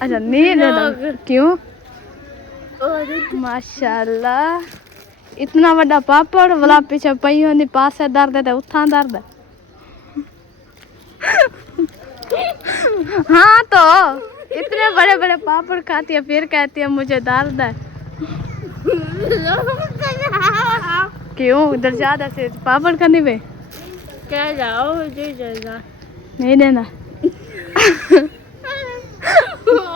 अच्छा नहीं देना क्यों? माशाल्लाह इतना बड़ा पापड़ वाला पीछे पई होंदी पास है दर्द है उठा दर्द है। हाँ तो इतने बड़े बड़े पापड़ खाती है फिर कहती है मुझे दर्द है। क्यों उधर ज्यादा से पापड़ खाने पे क्या जाओ नहीं देना।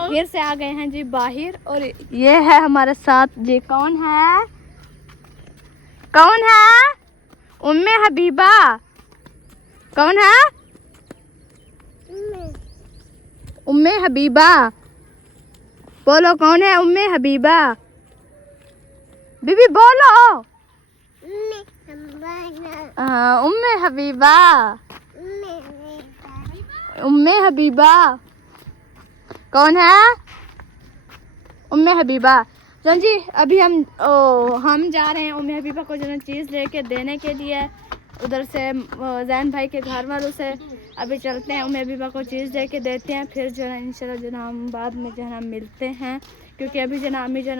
फिर से आ गए हैं जी बाहर और ये है हमारे साथ जी कौन है? कौन है? उम्मे हबीबा। कौन है? उम्मे हबीबा। बोलो कौन है उम्मे हबीबा? बीबी बोलो। हाँ उम्मे हबीबा। उम्मे हबीबा कौन है? उम्मे हबीबा। जी अभी हम जा रहे हैं उम्मे हबीबा को जो है चीज़ लेके देने के लिए उधर से जैन भाई के घर वालों से। अभी चलते हैं उम्मे हबीबा को चीज़ लेके देते हैं फिर जो है इंशाल्लाह जो है हम बाद में जो है मिलते हैं क्योंकि अभी जो है अम्मी जो है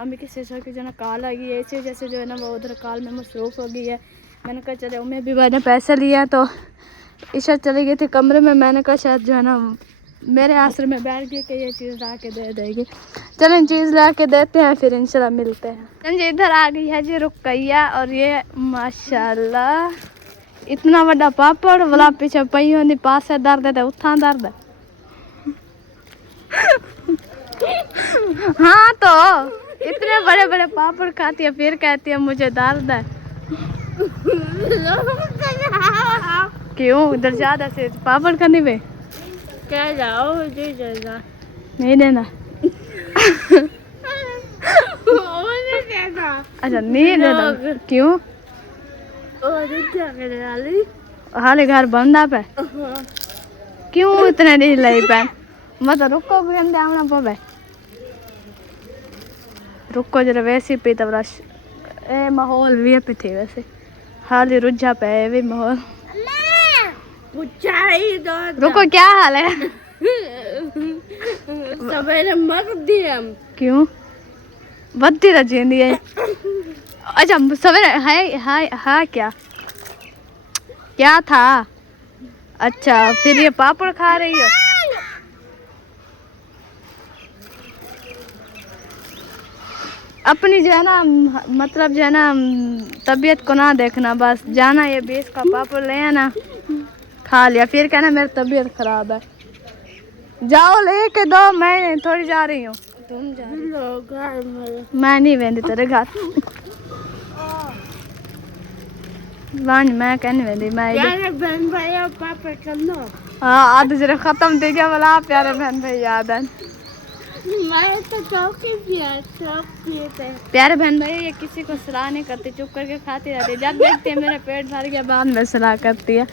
अम्मी की सिस्टर की जो है कॉल आ गई है इसी वजह से जो है ना वो उधर कॉल में मसरूफ़ हो गई है। मैंने कहा चले उम्मे हबीबा ने पैसे लिया तो ईशा चली गई थी कमरे में। मैंने कहा शायद जो है ना मेरे आसरे में बैठ गई कि ये चीज़ ला के दे देगी। चलें चीज़ ला के देते हैं फिर इंशाल्लाह मिलते हैं। जी इधर आ गई है जी रुकैया और ये माशाल्लाह इतना बड़ा पापड़ वाला पीछे पई होंदी पास है दर्द है उठा दर्द है। हाँ तो इतने बड़े बड़े पापड़ खाती है फिर कहती है मुझे दर्द है। क्यों उधर ज्यादा से पापड़ खाने पे क्या जाओ नहीं देना। अच्छा नहीं देना क्यों? हाले घर बंद आप है क्यों इतने नहीं लाई पैन मतलब रुको आना पवे रुको जरा वैसे पे तब ए माहौल भी पे थे वैसे हाल रुझा पे भी माहौल। रुको क्या हाल है? सवेरे मर दिए हम क्यों बत्ती तो जींदी है। अच्छा सवेरे है क्या क्या था? अच्छा फिर ये पापड़ खा रही हो? अपनी जो है ना मतलब जो है ना तबीयत को ना देखना बस जाना ये 20 का पापड़ ले आना खा लिया फिर कहना मेरी तबीयत खराब है। जाओ लेके दो मैं थोड़ी जा रही हूँ। तुम जा रही हो? मैं नहीं वेंदी तेरे घर वान मैं कहने वेंदी मैं प्यारे बहन भाई और पापा चलो। हाँ आज जरा खत्म थी क्या बोला प्यारे बहन भाई याद है मैं तो चौकी पे प्यारे बहन भाई ये किसी को सलाह नहीं करती चुप करके खाती रहती है। जब देखती है मेरा पेट भर गया बाद में सलाह करती है।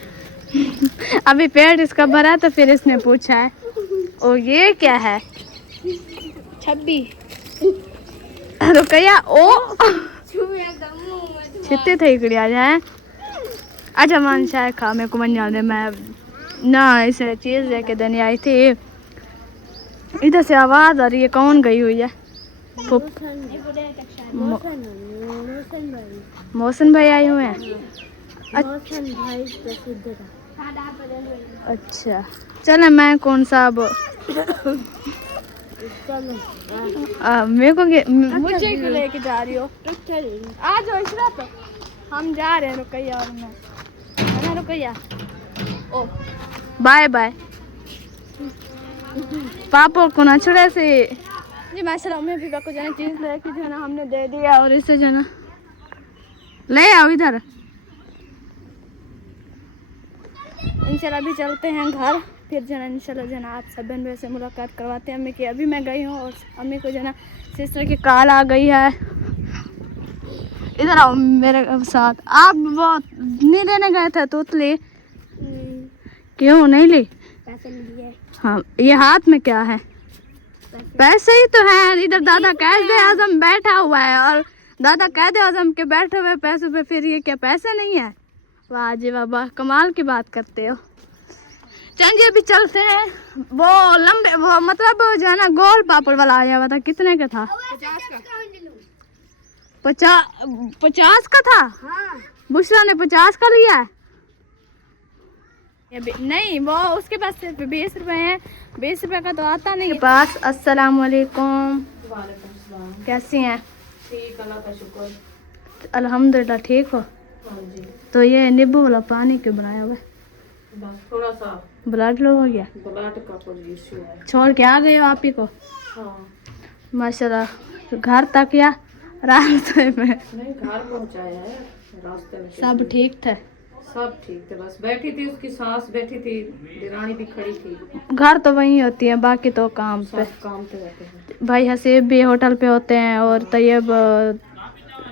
अभी पेट इसका भरा तो फिर इसने पूछा है ओ ये क्या है? छब्बी रुकैया ओ छिते थे इकड़ी आ जाए। अच्छा मान शायद खा मेरे को मन जाने मैं ना इसे चीज़ लेके देने आई थी। इधर से आवाज़ आ रही है कौन गई हुई है? मौसम भाई आए हुए हैं। अच्छा चले मैं कौन सा अब मेरे को मुझे क्यों लेके जा रही हो? आ जाओ इशरत हम जा रहे हैं रुकैया और मैं है ना रुकैया ओ बाय बाय पापा को ना छोड़े से जी माशाल्लाह में भी को जाना चीज़ लेके जो है ना हमने दे दिया और इसे जो है ना ले आओ इधर। इंशाल्लाह अभी चलते हैं घर फिर जो है इंशाल्लाह जो है आप सब बहन भाई से मुलाकात करवाते हैं अम्मी की। अभी मैं गई हूँ और अम्मी को जो है ना सिस्टर की कॉल आ गई है। इधर आओ मेरे साथ। आप वो नहीं देने गए थे तोतली क्यों नहीं ली? पैसे लिए। हाँ ये हाथ में क्या है? पैसे ही तो है। इधर दादा कैद आजम बैठा हुआ है और दादा कैद आजम के बैठे हुए पैसों पे फिर ये क्या पैसे नहीं है? वाह जी वाह कमाल की बात करते हो। चलिए अभी चलते हैं। वो लंबे वो मतलब जो है ना गोल पापड़ वाला आया हुआ था, कितने का था? 50 का था। हाँ। बुशरा ने 50 का लिया है। नहीं वो उसके पास सिर्फ 20 रुपए हैं, 20 रुपए का तो आता नहीं के पास। अस्सलाम वालेकुम, कैसी हैं? ठीक, अल्लाह का शुक्र। अल्हम्दुलिल्लाह ठीक हो। हाँ जी। तो ये नींबू वाला पानी क्यों बनाया हुआ है? बस थोड़ा सा ब्लड लो हो गया, ब्लड का कोई इश्यू है। छोड़ के आ गए हो आप ही को। हाँ। माशाल्लाह घर तक या रास्ते में? नहीं, घर पहुंचाया है, रास्ते में सब ठीक थे? सब ठीक थे, बस बैठी थी उसकी सास बैठी थी, दिरानी भी खड़ी थी। घर तो वही होती है, बाकी तो काम पे। सब काम पे रहते हैं। भाई हसीब भी होटल पे होते हैं और तैयब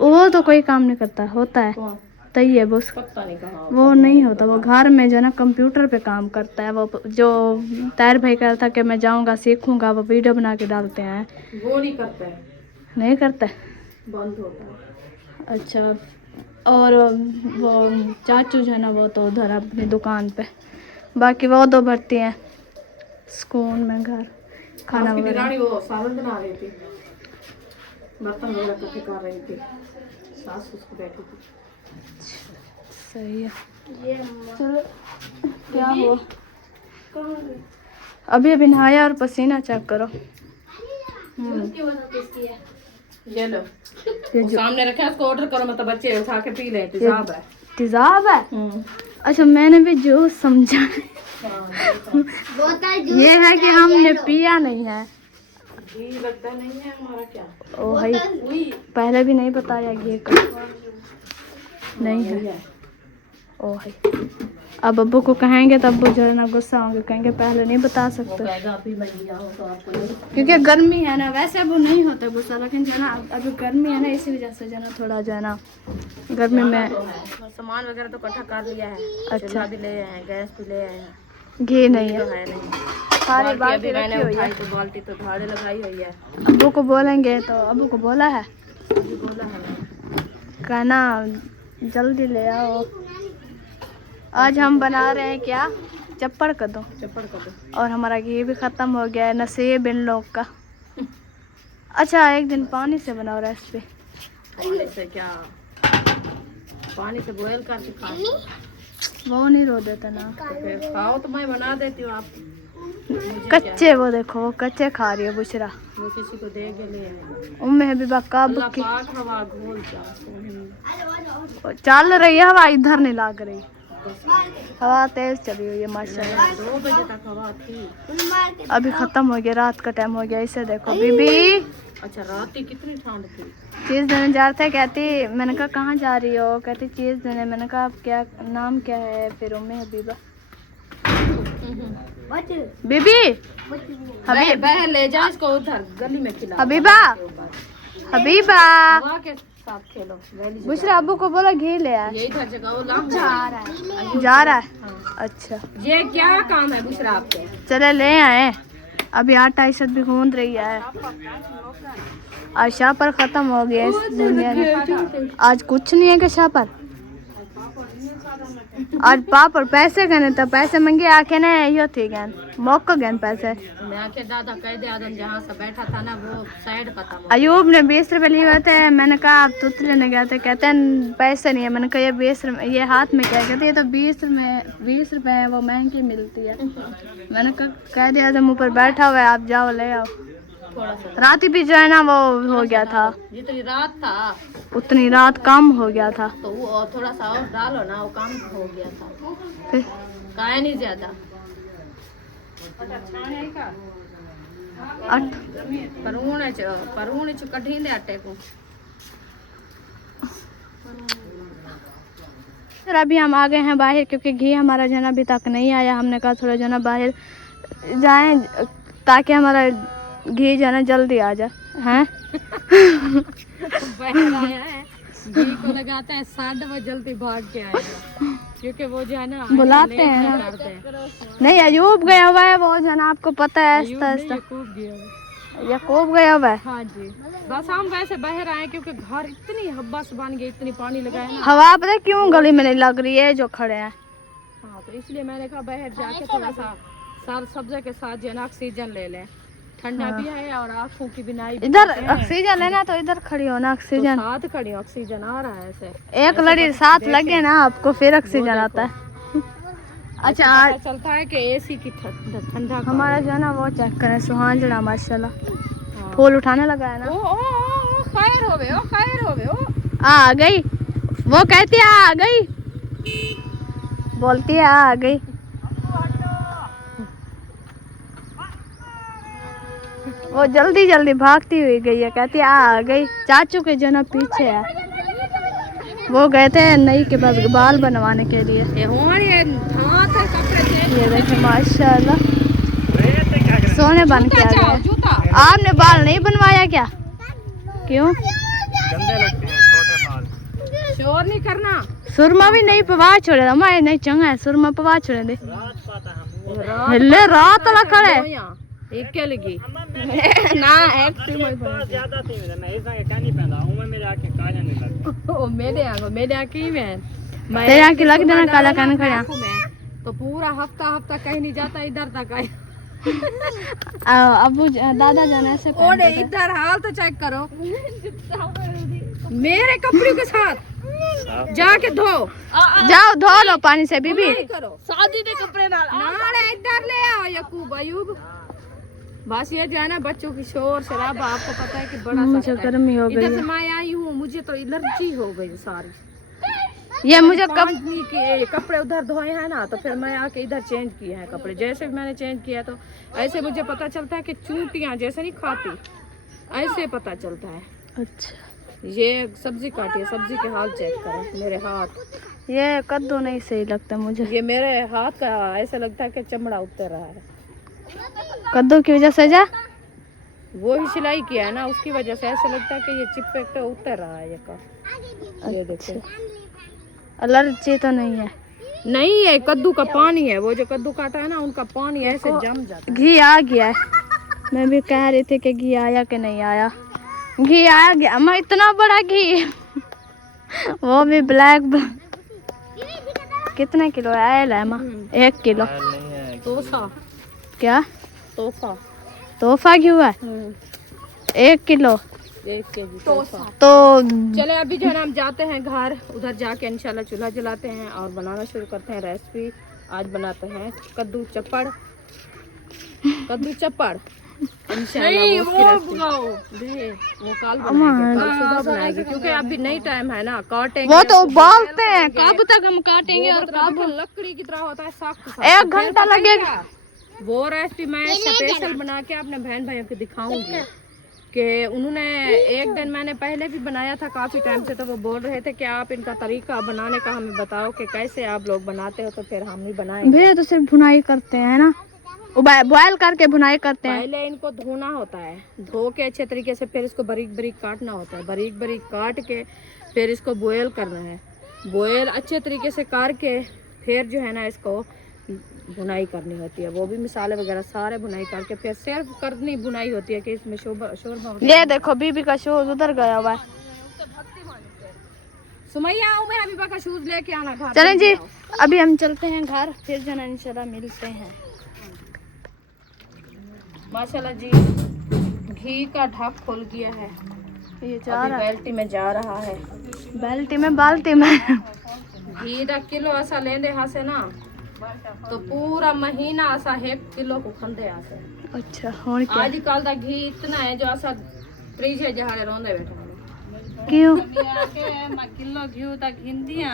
वो तो कोई काम नहीं करता, होता है कौन? तैयब उस पता नहीं कहाँ। वो नहीं होता, वो घर में जो है ना कंप्यूटर पे काम करता है। वो जो तार भाई कहता था कि मैं जाऊंगा सीखूंगा, वो वीडियो बना के डालते हैं। वो नहीं करता है, नहीं करता है? बंद होता है। अच्छा। और वो चाचू जो है ना वो तो उधर अपनी दुकान पे, बाकी वो दो भरती हैं सुकून में घर खाना उसकी वगैरह। दिरानी वो सालन बना रही थी, बर्तन वगैरह इकट्ठे कर रही थी, सास उसको बैठी थी। सही है। ये चलो क्या हो, अभी अभी नहाया और पसीना चेक करो। ये लो, ये वो जो सामने रखा है, उसको ऑर्डर करो, मतलब बच्चे उठा के पी ले, तेजाब है। तेजाब है? अच्छा मैंने भी जूस समझा। हाँ, ये है कि हमने पिया नहीं है। घी लगता नहीं है हमारा क्या? ओ भाई पहले भी नहीं बताया घी का नहीं है। ओ भाई अब अब्बू को कहेंगे तो अब्बू जो है ना गुस्सा होंगे, कहेंगे पहले नहीं बता सकते क्योंकि गर्मी है ना। वैसे अब नहीं होता गुस्सा, लेकिन जो है ना अभी गर्मी है ना इसी वजह से जो है ना थोड़ा जो है ना गर्मी में। सामान वगैरह तो इकट्ठा कर लिया है। अच्छा। चूल्हा भी ले आए हैं, गैस भी ले आए हैं, घी नहीं तो है? है नहीं। सारी बाल्टी बाल्टी अभी रखी मैंने हुई है। उठाई तो बाल्टी तो झाड़े लगाई हुई है। अब्बू को बोलेंगे तो अब्बू को बोला है, अभी बोला है कहना जल्दी ले आओ। आज हम बना रहे हैं क्या, चप्पड़ कद्दू, चप्पड़ कर दो। और हमारा घी भी ख़त्म हो गया है, नसीब इन लोग का। अच्छा एक दिन पानी से बनाओ रेसिपी। पानी से क्या, पानी से बॉयल करके खाओ वो नहीं रो देता ना, तो फिर खाओ, तो मैं बना देती हूँ। आप कच्चे वो देखो वो कच्चे खा रही है बुशरा। वो किसी को दे के ले आए। उम्मे हबीबा कब अल्लाह की पाक हवा घोल चल रही है हवा, इधर नहीं लाग रही, हवा तेज चली हुई है माशाल्लाह। 2 बजे तक हवा थी। अभी ख़त्म हो गया, रात का टाइम हो गया। इसे देखो बीबी, अच्छा रात की कितनी ठंड थी। चीज़ देने जा रहे थे, कहती मैंने कहा कहाँ जा रही हो, कहती चीज़ देने। मैंने कहा आप क्या नाम क्या है, फिर उम्मे हबीबा। बीबी हबीब बहन ले जा इसको उधर गली में खिला। हबीबा हबीबा हवा के साथ खेलो। बुशरा अब्बू को बोला घी ले आए। ये इधर जगह वो लाभ जा रहा है। जा रहा है? हाँ। अच्छा ये क्या काम है बुशरा आपके? चले ले आए। अभी आटा इशत भी गूंद रही है। आज शापर ख़त्म हो गया इस दुनिया में। आज कुछ नहीं है कि शापर, आज पापड़ पैसे गए तो पैसे मंगे आके ना यो थी गए मौका गए पैसे। मैं आके दादा कह दे आदम जहाँ से बैठा था ना वो साइड खत्म हो। अयूब ने 20 रुपए लिए हुए थे। मैंने कहा आप दूध लेने गए थे, कहते हैं पैसे नहीं है। मैंने कहा ये 20 रुपये, ये हाथ में क्या, कहते ये तो 20 रुपए है, वो महंगी मिलती है। मैंने कहा कह दिया आदम ऊपर बैठा हुआ है, आप जाओ ले आओ। थोड़ा सा रात ही भी जो है ना वो हो गया था, जितनी रात था उतनी रात कम हो गया था। तो वो थोड़ा सा और डालो ना, वो कम हो गया था। फिर काहे नहीं ज्यादा परून च कढ़ी दे आटे को। सर अभी हम आ गए हैं बाहर, क्योंकि घी हमारा जो है ना अभी तक नहीं आया। हमने कहा थोड़ा जो है ना बाहर जाएं ताकि हमारा घी जो है ना जल्दी आ जाए। हैं बाहर आया है, घी को लगाते हैं 7:30 बजे, जल्दी भाग के आएगा क्योंकि वो जो है ना बुलाते हैं ना। नहीं अयूब गया हुआ है, वो जो है ना आपको पता है आहिस्ता आहिस्ता। यकूब गया हुआ है। हाँ जी, बस हम वैसे बाहर आए क्योंकि घर इतनी हब्बस बन गई, इतनी पानी लगाया ना। हवा पता है क्यों गली में नहीं लग रही है, जो खड़े हैं हाँ तो इसलिए मैंने कहा बाहर जाके थोड़ा सा सार सब्जी के साथ जो है ना ऑक्सीजन ले लें, ठंडा भी है और आँखों की बिनाई भी इधर करते हैं। ऑक्सीजन लेना तो इधर खड़ी हो ना तो ऑक्सीजन। साथ खड़ी ऑक्सीजन आ रहा है ऐसे। एक लड़ी साथ लगे ना आपको फिर ऑक्सीजन आता है। अच्छा पता आज चलता है कि एसी की ठंडा हमारा जो है ना वो चेक करें सुहांजना माशाल्लाह हाँ। फूल उठाने लगा है ना। ओ खैर होवे ओ खैर होवे ओ। आ गई वो कहती है आ गई, बोलती है आ गई। वो जल्दी जल्दी भागती हुई गई है, कहती है आ गई। चाचू के जो ना पीछे है, वो गए थे नई के बाल बनवाने के लिए। ये देखे माशाल्लाह सोने बन के आ गए। आपने बाल नहीं बनवाया क्या? क्यों? गंदे लगते हैं छोटे बाल। शोर नहीं करना। सुरमा भी नहीं पवा छोड़े हमारे नहीं चंगा है सुरमा पवा छोड़े दे। रात पाता हम हिले रात लखड़े एक क्या लगी ना एक्टिव में पास ज्यादा थी मैं ऐसा के कानी पैदा हूं मैं मेरे आके काला नहीं लगता। ओ मेरे आके ही मैं तेरे आके लग देना काला कान खड़ा। तो पूरा हफ्ता कहीं नहीं जाता, इधर तक आए। अबू दादा जाना से ओडे इधर हाल तो चेक करो मेरे कपड़ों के साथ जाके धो जाओ धो लो पानी से बीबी। करो शादी के कपड़े नाले इधर ले आओ यकूब अयूब। बस ये जो है ना बच्चों की शोर शराबा आपको पता है कि बड़ा मुझे गर्मी हो गई इधर से है। मैं आई हूँ, मुझे तो एलर्जी हो गई सारी। ये मुझे कब पानी के कपड़े उधर धोए हैं ना तो फिर मैं आके इधर चेंज किए हैं कपड़े। जैसे भी मैंने चेंज किया तो ऐसे मुझे पता चलता है कि चूंटियां जैसे नहीं खाती ऐसे पता चलता है। अच्छा ये सब्जी काटी है, सब्जी के हाथ चेक करें मेरे हाथ। ये कद्दू नहीं सही लगता मुझे। ये मेरे हाथ का ऐसा लगता है कि चमड़ा उतर रहा है। कद्दू की वजह से जा वो ही सिलाई किया है ना उसकी वजह से ऐसा लगता है कि ये चिपक के उतर रहा है ये का। ये देखो एलर्जी तो नहीं है। नहीं है कद्दू का पानी है, वो जो कद्दू काटा है ना उनका पानी ऐसे जम जाता है। घी आ गया है। मैं भी कह रही थी कि घी आया कि नहीं आया। घी आ गया मैं इतना बड़ा घी वो भी ब्लैक। कितने किलो आयल है माँ? 1 किलो। नहीं है तोहफा क्या तोहफा तोहफा क्यों है? 1 किलो 1 केजी तोहफा। तो चले अभी जो है ना हम जाते हैं घर, उधर जाके इंशाल्लाह चूल्हा जलाते हैं और बनाना शुरू करते हैं रेसिपी। आज बनाते हैं कद्दू चप्पड़ इंशाल्लाह। वो कल बनाएंगे, कल सुबह बनाएंगे क्योंकि अभी नहीं टाइम है ना काटेंगे। वो तो उबालते हैं कब तक हम काटेंगे और कब लकड़ी की तरह होता है सख्त। 1 घंटा लगेगा। वो रेसिपी मैं स्पेशल बना के अपने बहन भाइयों को दिखाऊंगी कि उन्होंने एक दिन मैंने पहले भी बनाया था काफ़ी टाइम से, तो वो बोल रहे थे कि आप इनका तरीका बनाने का हमें बताओ कि कैसे आप लोग बनाते हो, तो फिर हम भी बनाएंगे। भैया तो सिर्फ भुनाई करते हैं ना, बॉयल करके भुनाई करते हैं। पहले इनको धोना होता है, धो के अच्छे तरीके से फिर इसको बारीक बारीक काटना होता है, बारीक बारीक काट के फिर इसको बॉयल करना है। बॉयल अच्छे तरीके से करके फिर जो है ना इसको बुनाई करनी होती है, वो भी मसाले वगैरह सारे बुनाई करके फिर सिर्फ करनी बुनाई होती है कि इसमें शोरबा। ये देखो बीबी का शूज उधर गया हुआ है। सुमैया मैं हबीबा का शूज लेके आना घर। चलें जी अभी हम चलते हैं घर, फिर जो है इंशाल्लाह मिलते हैं। माशाल्लाह जी घी का ढक खुल गया है, ये जा रहा है बाल्टी में जा रहा है। बाल्टी में बाल्टी में घी 1 किलो ऐसा लेंदे हासे ना तो पूरा महीना ऐसा 1 किलो को खंदे आसे। अच्छा और क्या आजकल दा घी इतना है जो ऐसा फ्रिज है जहां रोंदे बैठे क्यों? किलो घी तक हिंदिया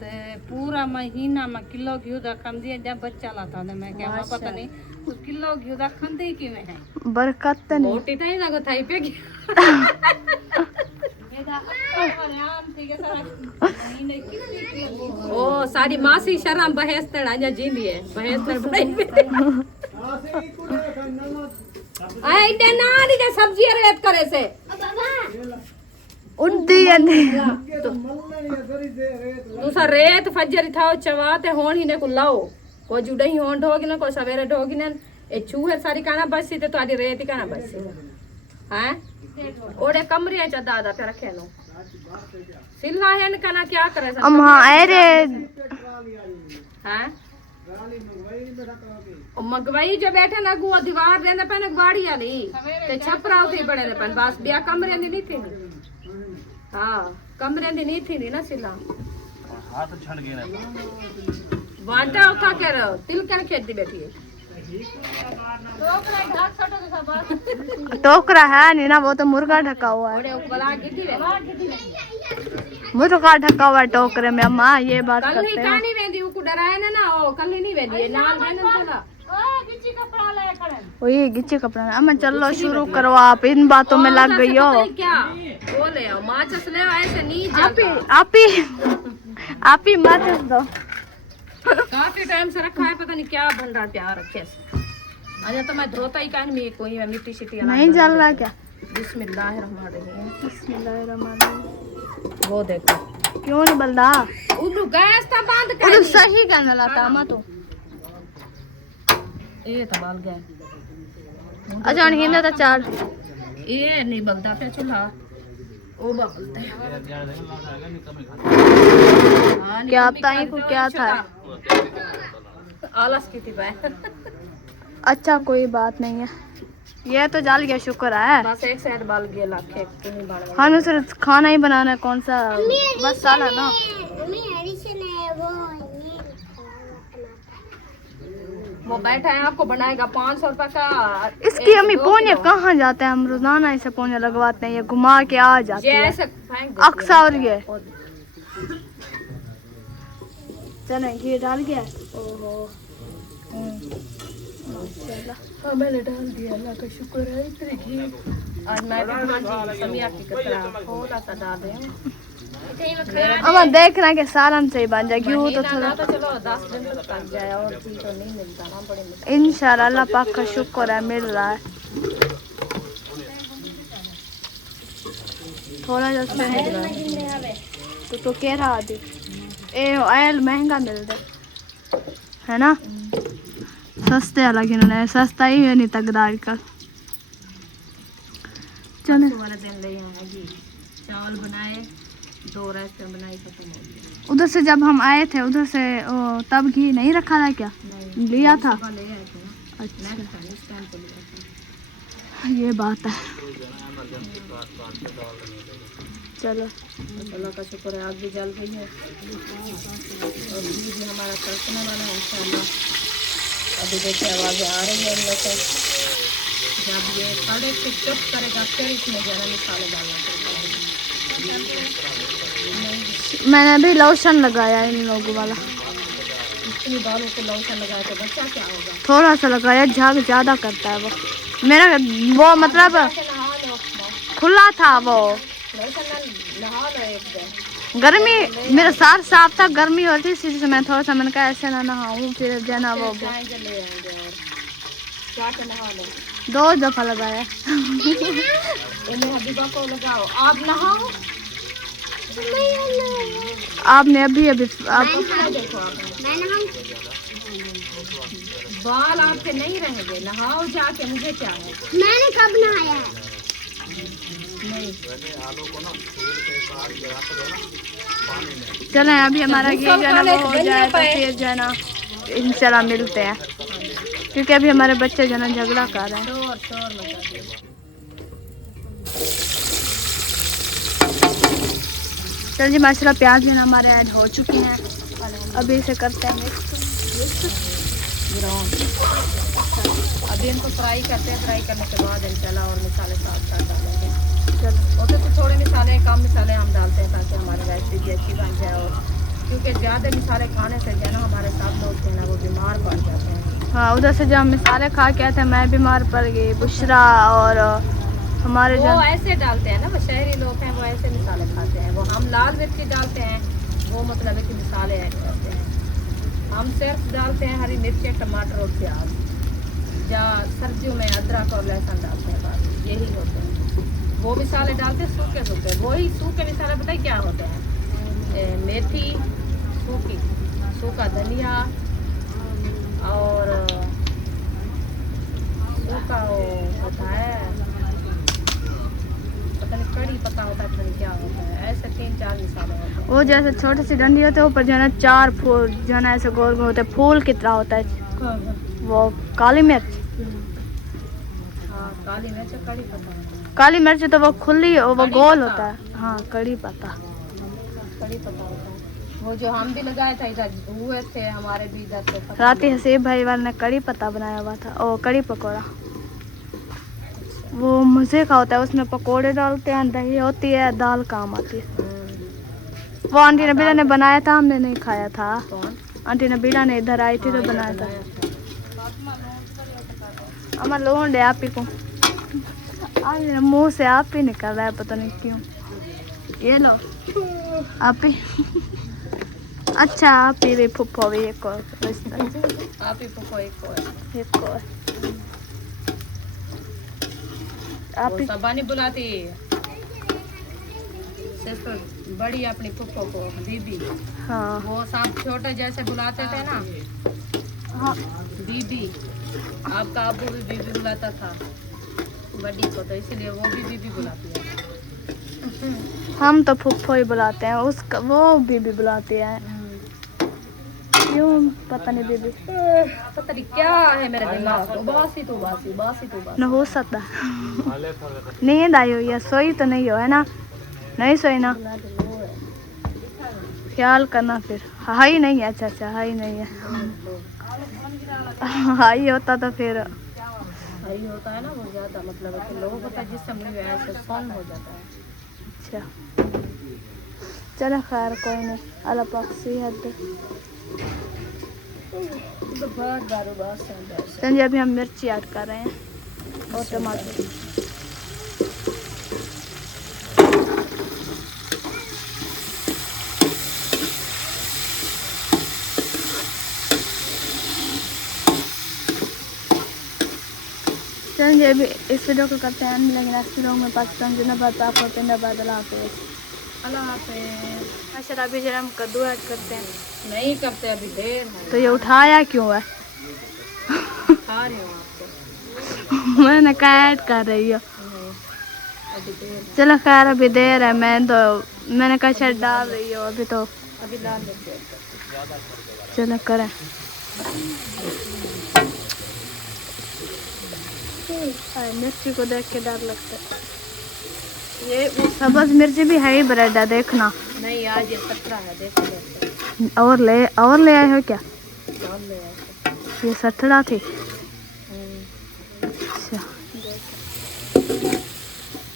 ते पूरा महीना में किलो घी तक खंदी जब बच्चा लाता था मैं क्या पता नहीं तो किलो घी तक खंदी कि में है बरकत नहीं मोटी नहीं लगो थाई पे ओ सारी मासी शर्म बहेस्तर आजा जींदी है बहेस्तर बनाई आई इडे नारी का सब्जी रेत करे से उड्डी तुसा रेत फजरी थाओ चवाते होन ही ने को लाओ को जुड़े ही होन ढोगी ना को सवेरे ढोगी ना ए चूहे सारी काना बसी ते तुम्हारी रेत ही काना बसी हैं ओडे कमरे च दादा पे रखे नो सिलना है ना कहना क्या करे हम हाँ अरे हैं मगवाई जो बैठे ना गु दीवार रहने पहने गाड़ी वाली ते छपरा उठे बड़े ने पहन बस बिया कमरे दी नहीं थी हाँ कमरे दी नहीं थी ना सिला हाथ छड़ गए वाटा उठा कर तिल कर खेत दी बैठी है टोकरा है नहीं ना, वो तो मुर्गा ढका हुआ है। बड़े ऊपर आ गिद्दी रे मुर्गा ढका हुआ है टोकरे में। अम्मा ये बात कल ही करते हैं। कहानी वेंदी उको डराए ना ओ कल ही नहीं वेंदी नाल वेंदन चला वही गिच्चे कपड़ा है। अम्मा चलो शुरू करो, आप इन बातों में लग गई हो। क्या बोले माचस ले ऐसे नहीं जाता आप ही माचिस दो। काफी टाइम से रखा है, पता नहीं क्या भंडार प्यार रखे अच्छा तो मैं धोता ही कान में कोई है मिट्टी शिट्टी नहीं जल रहा क्या? बिस्मिल्लाहिर्रहमानिर्रहीम बिस्मिल्लाहिर्रहमानिर्रहीम। वो देखो क्यों नहीं बल रहा? उधर गैस था बंद कर उधर सही करने लगा अम्मा तो। ये तो बल गया अच्छा हिंदा तो चार ये नहीं बलता पे चूल्हा ओ बलते क्या बताइए को क्या था? आलस की थी भाई अच्छा कोई बात नहीं है, ये तो जल गया शुक्र है। बस एक साइड बल गया लाखे नहीं बन हमें सिर्फ खाना ही बनाना है, कौन सा बस साला ना। वो बैठा है आपको बनाएगा 500 रुपए का। इसकी अम्मी पोने कहाँ जाते हैं? हम रोजाना ऐसे पोने लगवाते हैं, ये घुमा के आ जाते ये हैं ऐसे फेंक देती है। अक्सर। ये चले घी डाल गया। ओहो हाँ मैंने डाल दिया, अल्लाह का शुक्र है। इतनी घी आज मैं भी समिया की कतरा थोड़ा सा डाल रहे अम्मा देखना के सालन से ही बन जाए घी तो थोड़ा। तो चलो 10 दिन तक पक जाए और घी तो नहीं मिलता ना बड़े मुश्किल। इंशाल्लाह अल्लाह पाक का शुक्र है मिल रहा है थोड़ा जैसे मिल रहा है। तो कह रहा अभी ए ऑयल महंगा मिलता है ना, सस्ते अलग इन्होंने सस्ता ही है नहीं तकदार का। चले वाला दिन ले आए घी चावल बनाए 2 रेस्टोरेंट बनाई खत्म हो गया। उधर से जब हम आए थे उधर से तब घी नहीं रखा था क्या? नहीं लिया था। सुबह ले आए थे ना। अच्छा नेक्स्ट टाइम इस टाइम पे लिया था। ये बात है। चलो अल्लाह का शुक्र है आग भी जल गई है और घी भी हमारा तड़कने वाला है इंशाल्लाह। अभी देखिए आवाज़ें आ रही है अंदर से। जब ये कड़े से चुप करेगा फिर इसमें जरा मसाले डालना पड़ेगा। मैंने भी लोशन लगाया है इन लोगों वाला, इतनी बालों को लोशन लगाया तो बच्चा क्या होगा? थोड़ा सा लगाया, झाग ज्यादा करता है वो मेरा। वो मतलब ऐसे नहा लो खुला था वो, लोशन नहा लो एक दिन। गर्मी मेरा सार साफ था, गर्मी हो रही थी इसी से मैं थोड़ा सा मैंने कहा ऐसे ना नहाऊं, फिर देना वो चाय के ले आएंगे और क्या के नहा लो। 2 दफा लगाया। इन्हें हबीबा को लगाओ आप नहाओ। आपने अभी अभी आप देखो बाल आपके नहीं रहेंगे, नहाओ जाके। मुझे क्या है, मैंने कब नहाया है? नहीं चले अभी हमारा घी जो है ना वो हो जाए तो फिर जो है ना इंशाल्लाह मिलते हैं, क्योंकि अभी हमारे बच्चे जो है ना झगड़ा कर रहे हैं। शोर शोर मचा दे। चल जी माशाल्लाह प्याज जो है ना हमारे ऐड हो चुके हैं, अभी इसे करते हैं मिक्स। अभी इनको फ्राई करते हैं, फ्राई करने के बाद इंशाल्लाह और मसाले साथ साथ डालेंगे। चलो और तो थोड़े मसाले कम मसाले हम डालते हैं ताकि हमारी रेसिपी भी अच्छी बन जाए। और क्योंकि ज़्यादा मसाले खाने से जो है ना हमारे साथ लोग जो है ना वो बीमार पड़ जाते हैं। हाँ उधर से जब हम मसाले खा के आए थे मैं बीमार पड़ गई, बुशरा और हमारे वो जो ऐसे डालते हैं ना, वो शहरी लोग हैं वो ऐसे मसाले खाते हैं। वो हम लाल मिर्ची डालते हैं, वो मतलब है कि मसाले ऐड करते हैं। हम सिर्फ डालते हैं हरी मिर्ची, टमाटर और प्याज, या सर्दियों में अदरक और लहसुन डालते हैं, बस यही होते हैं। वो मसाले डालते हैं सूखे सूखे, वही सूखे मसाले पता है क्या होते हैं? मेथी सूखी, सूखा धनिया और सूखा वो होता है पता नहीं कड़ी पत्ता होता है, पता नहीं क्या होता है, ऐसे 3-4 मसाले होते हैं। वो जैसे छोटी सी डंडी होती है, ऊपर जो है ना 4 फूल जो है ना ऐसे गोल गोल होते हैं, फूल की तरह होता है। वो काली मिर्च, हाँ काली मिर्च कड़ी पत्ता होता है। काली मिर्च तो वो खुली वो कड़ी गोल पत्ता। होता है। हाँ कड़ी पत्ता। कड़ी पत्ता होता है वो जो हम भी लगाए थे, इधर हुए थे हमारे भी इधर से। रात ही हसीब भाई वाले ने कड़ी पत्ता बनाया हुआ था, ओ कड़ी पकौड़ा। वो मज़े का होता है, उसमें पकोड़े डालते हैं, दही होती है, दाल काम आती है। वो आंटी नबीला ने बनाया था, हमने नहीं खाया था। कौन? आंटी नबीला ने इधर आई थी तो बनाया था। अमर लोंडे आप ही को मुंह से आप ही निकल रहा है, पता नहीं क्यों। ये लो आप ही। अच्छा आप ही भी फुप्पो भी एक और रिश्ता। आप ही पको एक और। एक और आप वो ही। सबा नहीं बुलाती, सिर्फ बड़ी अपनी पुप्पो को दीदी। हाँ वो सब छोटे जैसे बुलाते थे ना, हाँ बीबी। आपका अबू भी बीबी बुलाता था बड़ी को, तो इसलिए वो भी बीबी बुलाती है। हम तो फुप्पो ही बुलाते हैं, उसका वो बीबी बुलाती है। क्यों पता नहीं बीबी। पता नहीं क्या है मेरे दिमाग में, बासी तो बासी, बासी तो बासी। न हो सकता है। नींद आई हुई है, सोई तो नहीं हो है ना? नहीं सोई ना? ख्याल करना फिर। हाई नहीं है, अच्छा अच्छा हाई नहीं है। हाई होता तो फिर सही होता है ना वो ज्यादा, मतलब कि लोगों को तो जिससे मिल गया ऐसे सॉन्ग हो जाता है। अच्छा चलो खैर कोई नहीं, अल्लाह पाक सेहत दे। तो बहुत दारू बात से चलिए अभी हम मिर्ची ऐड कर रहे हैं और टमाटर। चलिए अभी इस वीडियो को करते हैं, लेकिन नेक्स्ट वीडियो में पाकिस्तान जिंदाबाद, आपको जिंदाबाद, अल्लाह हाफिज़। अल्लाह हाफिज़। अच्छा अभी जरा हम कद्दू ऐड करते हैं। नहीं करते, अभी देर है। तो ये उठाया क्यों है? खा रही हूँ आपको। मैंने कहा ऐड कर रही हो। नहीं, अभी देर है। चलो खैर अभी देर है, मैंने कहा शायद डाल रही हो अभी तो। अभी डाल देते हैं। चलो करें। मिर्ची को देख के डर लगता है। ये वो सब्ज मिर्ची भी है ही ब्रेड है, देखना। नहीं आज ये 17 है, देखो देखो। और ले आए हो क्या? डाल ले ऐसे। ये 17 थी। हम्म। अच्छा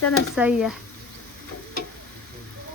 चलो सही है।